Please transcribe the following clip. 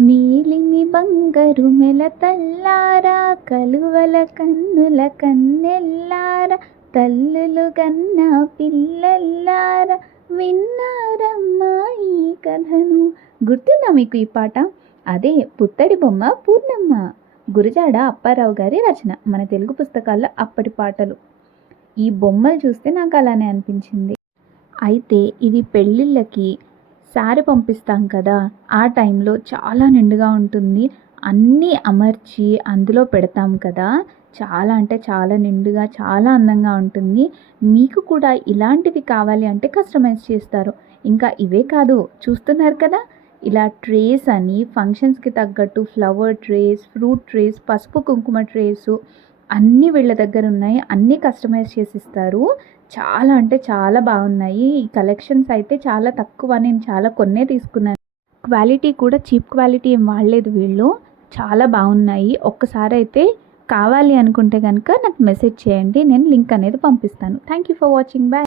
మేలిమి బంగారు మెలతల్లారా కలువల కన్నుల కన్నెల్లారా తల్లులు గన్న పిల్లల్లారా విన్నారమ్మా ఈ కథను. గుర్తుందా మీకు ఈ పాట? అదే పుత్తడి బొమ్మ పూర్ణమ్మ. గురజాడ అప్పారావు గారి రచన మన తెలుగు పుస్తకాల్లో అప్పటి పాటలు. ఈ బొమ్మలు చూస్తే నాకు అలానే అనిపించింది. అయితే ఇవి పెళ్ళిళ్ళకి శారీ పంపిస్తాం కదా ఆ టైంలో చాలా నిండుగా ఉంటుంది. అన్నీ అమర్చి అందులో పెడతాం కదా చాలా అంటే చాలా నిండుగా చాలా అందంగా ఉంటుంది. మీకు కూడా ఇలాంటివి కావాలి అంటే కస్టమైజ్ చేస్తారు. ఇంకా ఇవే కాదు చూస్తున్నారు కదా? ఇలా ట్రేస్ అని ఫంక్షన్స్కి తగ్గట్టు ఫ్లవర్ ట్రేస్ ఫ్రూట్ ట్రేస్ పసుపు కుంకుమ ట్రేసు అన్నీ వీళ్ళ దగ్గర ఉన్నాయి అన్నీ కస్టమైజ్ చేసి ఇస్తారు చాలా అంటే చాలా బాగున్నాయి. ఈ కలెక్షన్స్ అయితే చాలా తక్కువ నేను చాలా కొన్నే తీసుకున్నాను. క్వాలిటీ కూడా చీప్ క్వాలిటీ ఏం వాడలేదు వీళ్ళు. చాలా బాగున్నాయి. ఒక్కసారి అయితే కావాలి అనుకుంటే కనుక నాకు మెసేజ్ చేయండి. నేను లింక్ అనేది పంపిస్తాను. Thank you for watching bye